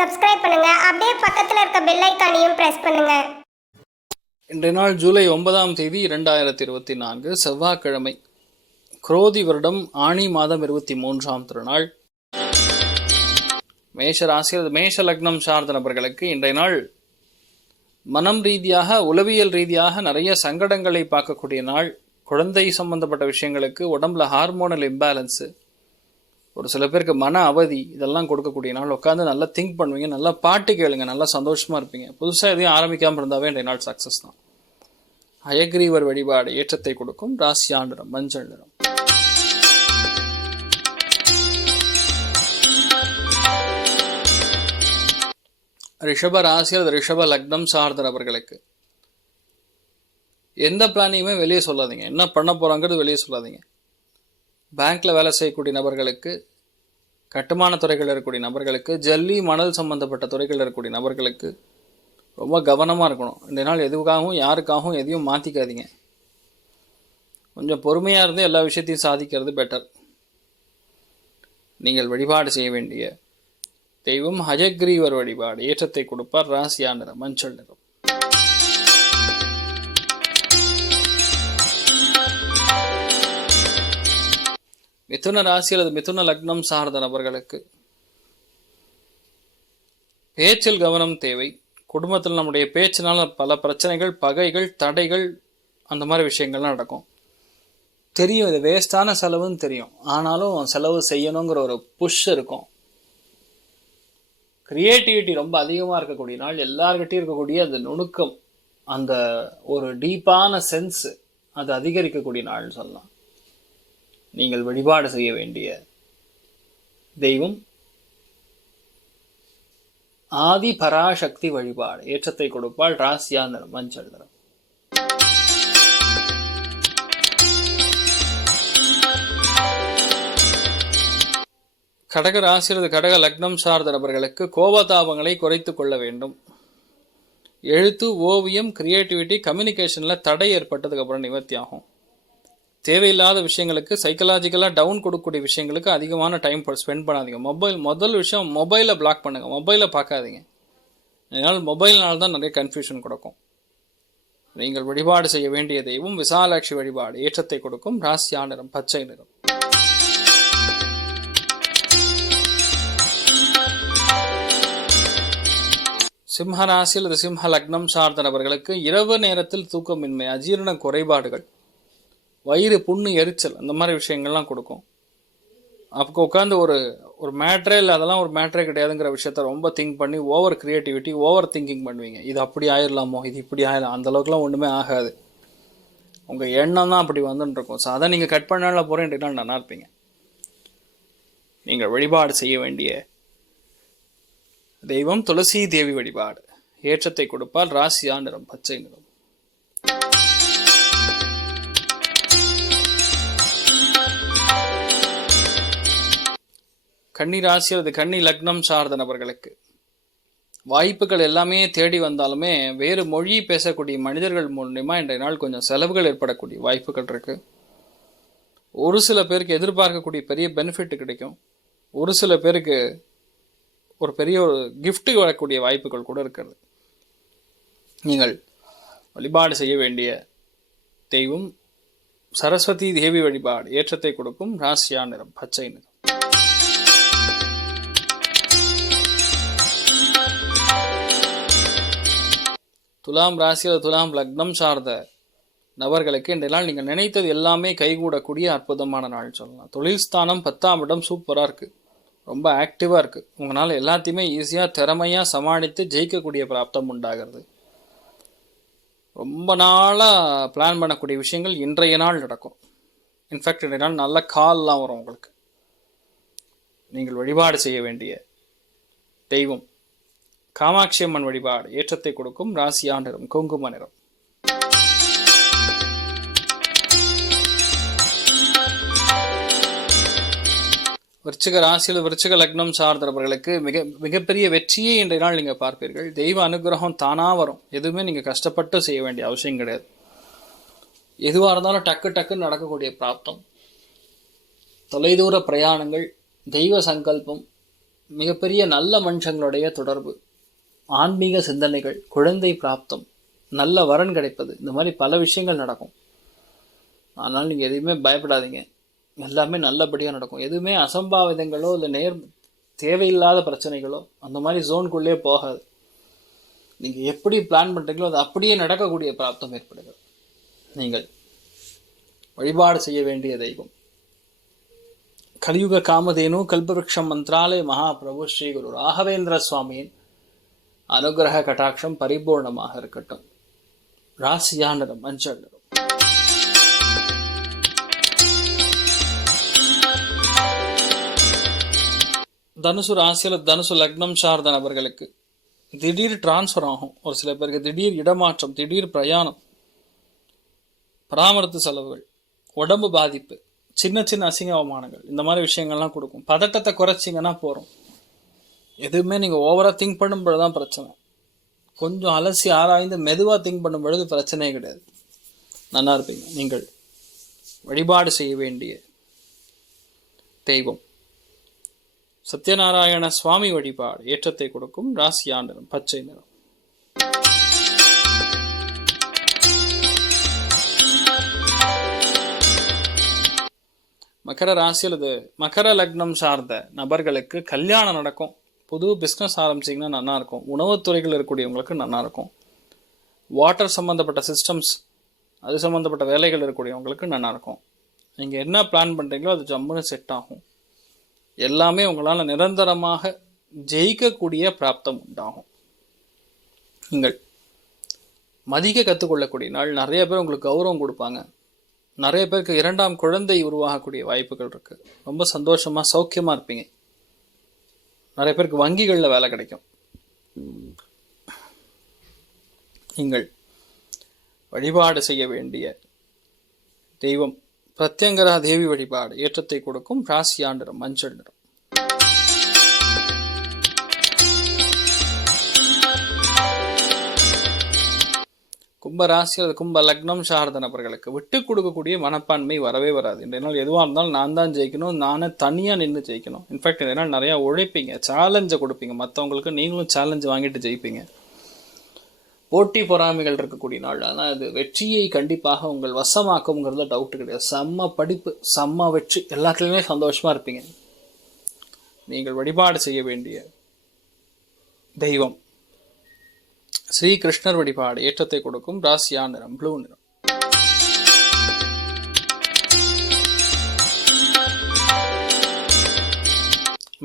Subscribe பண்ணுங்க. அப்படியே பக்கத்துல இருக்க பெல் ஐகானையும் பிரஸ் பண்ணுங்க. இன்றைய நாள் ஜூலை 9ஆம் தேதி 2024 செவ்வாய்க்கிழமை. குரோதி வருடம் ஆணி மாதம் 23ஆம் திருநாள். மேஷ ராசி மேஷ லக்னம் சார்ந்த நபர்களுக்கு இன்றைய நாள் மனம் ரீதியாக உளவியல் ரீதியாக நிறைய சங்கடங்களை பார்க்கக்கூடிய நாள். குழந்தை சம்பந்தப்பட்ட விஷயங்களுக்கு உடம்புல ஹார்மோனல் இம்பேலன்ஸு, ஒரு சில பேருக்கு மன அவதி, இதெல்லாம் கொடுக்கக்கூடிய நாள். உட்காந்து நல்லா திங்க் பண்ணுவீங்க, நல்லா பாட்டு கேளுங்க, நல்லா சந்தோஷமாக இருப்பீங்க. புதுசாக எதையும் ஆரம்பிக்காமல் இருந்தாவே இன்றைய நாள் சக்ஸஸ் தான். ஹயக்ரீவர் வழிபாடு ஏற்றத்தை கொடுக்கும். ராசியான நிறம் மஞ்சள் நிறம். ரிஷப ராசி அல்லது ரிஷப லக்னம் சார்ந்த நபர்களுக்கு எந்த பிளானையுமே வெளியே சொல்லாதீங்க. என்ன பண்ண போகிறாங்கிறது வெளியே சொல்லாதீங்க. பேங்க்கில் வேலை செய்யக்கூடிய நபர்களுக்கு, கட்டுமான துறைகளில் இருக்கக்கூடிய நபர்களுக்கு, ஜல்லி மணல் சம்பந்தப்பட்ட துறைகளில் இருக்கக்கூடிய நபர்களுக்கு ரொம்ப கவனமாக இருக்கணும். இந்த நாள் எதுக்காகவும் யாருக்காகவும் எதையும் மாற்றிக்காதீங்க. கொஞ்சம் பொறுமையாக இருந்து எல்லா விஷயத்தையும் சாதிக்கிறது பெட்டர். நீங்கள் வழிபாடு செய்ய வேண்டிய தெய்வம் ஹயக்ரீவர் வழிபாடு ஏற்றத்தை கொடுப்பார். ராசியான நிறம் மஞ்சள் நிறம். மிதுன ராசி அல்லது மிதுன லக்னம் சார்ந்த நபர்களுக்கு பேச்சில் கவனம் தேவை. குடும்பத்தில் நம்முடைய பேச்சினால பல பிரச்சனைகள், பகைகள், தடைகள், அந்த மாதிரி விஷயங்கள்லாம் நடக்கும். தெரியும் இது வேஸ்டான செலவுன்னு தெரியும், ஆனாலும் செலவு செய்யணுங்கிற ஒரு புஷ் இருக்கும். கிரியேட்டிவிட்டி ரொம்ப அதிகமாக இருக்கக்கூடிய நாள். எல்லார்கிட்டையும் இருக்கக்கூடிய அந்த நுணுக்கம், அந்த ஒரு டீப்பான சென்ஸ், அது அதிகரிக்கக்கூடிய நாள்னு சொல்லலாம். நீங்கள் வழிபாடு செய்ய வேண்டிய தெய்வம் ஆதி பராசக்தி வழிபாடு ஏற்றத்தை கொடுப்பாள். ராசியா நிறம் மஞ்சள் நிறம். கடக ராசி அல்லது கடக லக்னம் சார்ந்த நபர்களுக்கு கோபதாபங்களை குறைத்துக் கொள்ள வேண்டும். எழுத்து, ஓவியம், கிரியேட்டிவிட்டி, கம்யூனிகேஷனில் தடை ஏற்பட்டதுக்கு அப்புறம் நிவர்த்தி ஆகும். தேவையில்லாத விஷயங்களுக்கு, சைக்கலாஜிக்கலாக டவுன் கொடுக்கக்கூடிய விஷயங்களுக்கு அதிகமான டைம் ஸ்பெண்ட் பண்ணாதீங்க. முதல் விஷயம், மொபைலை பிளாக் பண்ணுங்கள். மொபைலை பார்க்காதீங்க. இதனால் மொபைல்னால தான் நிறைய கன்ஃபியூஷன் கொடுக்கும். நீங்கள் வழிபாடு செய்ய வேண்டிய தெய்வம் விசாலாட்சி வழிபாடு ஏற்றத்தை கொடுக்கும். ராசியான நிறம் பச்சை நிறம். சிம்ம ராசி அல்லது சிம்ம லக்னம் சார்ந்த நபர்களுக்கு இரவு நேரத்தில் தூக்கமின்மை, அஜீரண குறைபாடுகள், வயிறு புண்ணு, எரிச்சல், அந்த மாதிரி விஷயங்கள்லாம் கொடுக்கும். அப்போ உட்காந்து ஒரு மேட்ரே இல்லை, அதெல்லாம் ஒரு மேட்ரே கிடையாதுங்கிற விஷயத்த ரொம்ப திங்க் பண்ணி ஓவர் கிரியேட்டிவிட்டி, ஓவர் திங்கிங் பண்ணுவீங்க. இது அப்படி ஆயிடலாமோ, இது இப்படி ஆயிடலாம், அந்தளவுக்குலாம் ஒன்றுமே ஆகாது. உங்கள் எண்ணம் தான் அப்படி வந்துட்டு இருக்கும். ஸோ அதை நீங்கள் கட் பண்ணால போகிறேன்ட்டு நல்லா இருப்பீங்க. நீங்கள் வழிபாடு செய்ய வேண்டிய தெய்வம் துளசி தேவி வழிபாடு ஏற்றத்தை கொடுப்பால். ராசியா நிறம் பச்சை நிறம். கன்னி ராசி அல்லது கன்னி லக்னம் சார்ந்த நபர்களுக்கு வாய்ப்புகள் எல்லாமே தேடி வந்தாலுமே வேறு மொழி பேசக்கூடிய மனிதர்கள் மூலமா இன்றைய நாள் கொஞ்சம் செலவுகள் ஏற்படக்கூடிய வாய்ப்புகள் இருக்கு. ஒரு சில பேருக்கு எதிர்பார்க்கக்கூடிய பெரிய பெனிஃபிட் கிடைக்கும். ஒரு சில பேருக்கு ஒரு பெரிய ஒரு கிஃப்ட் வரக்கூடிய வாய்ப்புகள் கூட இருக்கிறது. நீங்கள் வழிபாடு செய்ய வேண்டிய தெய்வம் சரஸ்வதி தேவி வழிபாடு ஏற்றத்தை கொடுக்கும். ராசியா நிறம் பச்சை நிறம். துலாம் ராசி அல்லது துலாம் லக்னம் சார்ந்த நபர்களுக்கு இன்றைய நாள் நீங்கள் நினைத்தது எல்லாமே கைகூடக்கூடிய அற்புதமான நாள் சொல்லலாம். தொழில் ஸ்தானம் 10ஆம் இடம் சூப்பராக இருக்குது, ரொம்ப ஆக்டிவாக இருக்குது. உங்களால் எல்லாத்தையுமே ஈஸியாக திறமையாக சமாளித்து ஜெயிக்கக்கூடிய பிராப்தம் உண்டாகிறது. ரொம்ப நாளாக பிளான் பண்ணக்கூடிய விஷயங்கள் இன்றைய நாள் நடக்கும். இன்ஃபேக்ட் இன்றைய நாள் நல்ல கால்லாம் வரும் உங்களுக்கு. நீங்கள் வழிபாடு செய்ய வேண்டிய தெய்வம் காமாட்சி அம்மன் வழிபாடு ஏற்றத்தை கொடுக்கும். ராசியா நிறம் குங்கும நிறம். விருச்சிக ராசியில் விருச்சிக லக்னம் சார்ந்தவர்களுக்கு மிகப்பெரிய வெற்றியை இன்றைய நாள் நீங்கள் பார்ப்பீர்கள். தெய்வ அனுகிரகம் தானாக வரும். எதுவுமே நீங்கள் கஷ்டப்பட்டு செய்ய வேண்டிய அவசியம் கிடையாது. எதுவாக இருந்தாலும் டக்குன்னு நடக்கக்கூடிய பிராப்தம். தொலைதூர பிரயாணங்கள், தெய்வ சங்கல்பம், மிகப்பெரிய நல்ல மனுஷங்களுடைய தொடர்பு, ஆன்மீக சிந்தனைகள், குழந்தை பிராப்தம், நல்ல வரன் கிடைப்பது, இந்த மாதிரி பல விஷயங்கள் நடக்கும். அதனால் நீங்கள் எதுவுமே பயப்படாதீங்க, எல்லாமே நல்லபடியாக நடக்கும். எதுவுமே அசம்பாவிதங்களோ இல்லை தேவையில்லாத பிரச்சனைகளோ அந்த மாதிரி ஜோனுக்குள்ளே போகாது. நீங்கள் எப்படி பிளான் பண்ணுறீங்களோ அது அப்படியே நடக்கக்கூடிய பிராப்தம் ஏற்படுகிறது. நீங்கள் வழிபாடு செய்ய வேண்டிய தெய்வம் கலியுக காமதேனு கல்பவருஷம் மந்த்ராலய மகாபிரபு ஸ்ரீ குரு ராகவேந்திர சுவாமியின் அனுகிரக கட்டாட்சம் பரிபூர்ணமாக இருக்கட்டும். ராசியான மஞ்சள் நிறம். தனுசு ராசியில் தனுசு லக்னம் சார்ந்த நபர்களுக்கு திடீர் டிரான்ஸ்ஃபர் ஆகும். ஒரு சில பேருக்கு திடீர் இடமாற்றம், திடீர் பிரயாணம், பராமரிப்பு செலவுகள், உடம்பு பாதிப்பு, சின்ன சின்ன அசிங்க அவமானங்கள், இந்த மாதிரி விஷயங்கள்லாம் கொடுக்கும். பதட்டத்தை குறைச்சிங்கன்னா போகிறோம். எதுவுமே நீங்கள் ஓவராக திங்க் பண்ணும்பொழுது தான் பிரச்சனை. கொஞ்சம் அலசி ஆராய்ந்து மெதுவாக திங்க் பண்ணும் பொழுது பிரச்சனையே கிடையாது, நல்லா இருப்பீங்க. நீங்கள் வழிபாடு செய்ய வேண்டிய தெய்வம் சத்யநாராயண சுவாமி வழிபாடு ஏற்றத்தை கொடுக்கும். ராசியா நிறம் பச்சை நிறம். மகர ராசியில் மகர லக்னம் சார்ந்த நபர்களுக்கு கல்யாணம் நடக்கும். புது பிஸ்னஸ் ஆரம்பிச்சிங்கன்னா நல்லா இருக்கும். உணவுத்துறைகள் இருக்கக்கூடியவங்களுக்கு நல்லா இருக்கும். வாட்டர் சம்மந்தப்பட்ட சிஸ்டம்ஸ், அது சம்மந்தப்பட்ட வேலைகள் இருக்கக்கூடியவங்களுக்கு நல்லா இருக்கும். நீங்கள் என்ன பிளான் பண்ணுறீங்களோ அது ஜம்முன்னு செட் ஆகும். எல்லாமே உங்களால் நிரந்தரமாக ஜெயிக்கக்கூடிய பிராப்தம் உண்டாகும். நீங்கள் மதிக்க கற்றுக்கொள்ளக்கூடிய நாள். நிறைய பேர் உங்களுக்கு கௌரவம் கொடுப்பாங்க. நிறைய பேருக்கு 2ஆம் குழந்தை உருவாகக்கூடிய வாய்ப்புகள் இருக்குது. ரொம்ப சந்தோஷமாக சௌக்கியமாக இருப்பீங்க. நிறைய பேருக்கு வங்கிகளில் வேலை கிடைக்கும். நீங்கள் வழிபாடு செய்ய வேண்டிய தெய்வம் பிரத்யங்கரா தேவி வழிபாடு ஏற்றத்தை கொடுக்கும். ராசியா நிறம் மஞ்சள் நிறம். கும்ப ராசியில் கும்ப லக்னம் சார்ந்த நபர்களுக்கு விட்டு கொடுக்கக்கூடிய மனப்பான்மை வரவே வராது. இந்த நாள் எதுவாக இருந்தாலும் நான் தான் ஜெயிக்கணும், நானே தனியாக நின்று ஜெயிக்கணும். இன்ஃபேக்ட் இந்த நாள் நிறையா உழைப்பீங்க, சேலஞ்சை கொடுப்பீங்க மற்றவங்களுக்கு, நீங்களும் சேலஞ்சு வாங்கிட்டு ஜெயிப்பீங்க. போட்டி பொறாமைகள் இருக்கக்கூடிய நாள். ஆனால் அது வெற்றியை கண்டிப்பாக உங்கள் வசமாக்குங்கிறதுல டவுட்டு கிடையாது. செம்ம படிப்பு, செம்ம வெற்றி, எல்லாத்துலேயுமே சந்தோஷமாக இருப்பீங்க. நீங்கள் வழிபாடு செய்ய வேண்டிய தெய்வம் ஸ்ரீ கிருஷ்ணர் வழிபாடு ஏற்றத்தை கொடுக்கும். ராசியா நிறம் ப்ளூ நிறம்.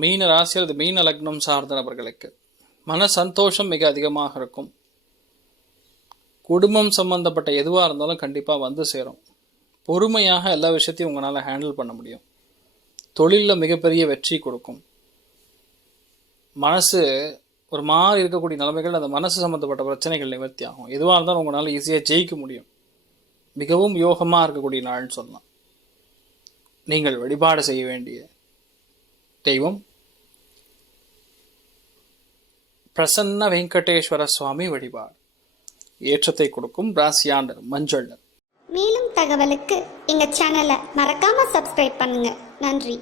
மீன ராசியில் மீன லக்னம் சார்ந்த நபர்களுக்கு மன சந்தோஷம் மிக அதிகமாக இருக்கும். குடும்பம் சம்பந்தப்பட்ட எதுவாக இருந்தாலும் கண்டிப்பாக வந்து சேரும். பொறுமையாக எல்லா விஷயத்தையும் உங்களால் ஹேண்டில் பண்ண முடியும். தொழிலில் மிகப்பெரிய வெற்றி கொடுக்கும். மனசு ஒரு மாதிரி இருக்கக்கூடிய நிலைமைகள், அந்த மனசு சம்மந்தப்பட்ட பிரச்சனைகள் நிவர்த்தி ஆகும். எதுவாக இருந்தாலும் உங்களால் ஈஸியாக ஜெயிக்க முடியும். மிகவும் யோகமாக இருக்கக்கூடிய நாள்னு சொல்லலாம். நீங்கள் வழிபாடு செய்ய வேண்டிய தெய்வம் பிரசன்ன வெங்கடேஸ்வர சுவாமி வழிபாடு ஏற்றத்தை கொடுக்கும். ராசியா நிறம் மஞ்சள் நிறம். மேலும் தகவலுக்கு எங்கள் சேனலை மறக்காம சப்ஸ்கிரைப் பண்ணுங்க. நன்றி.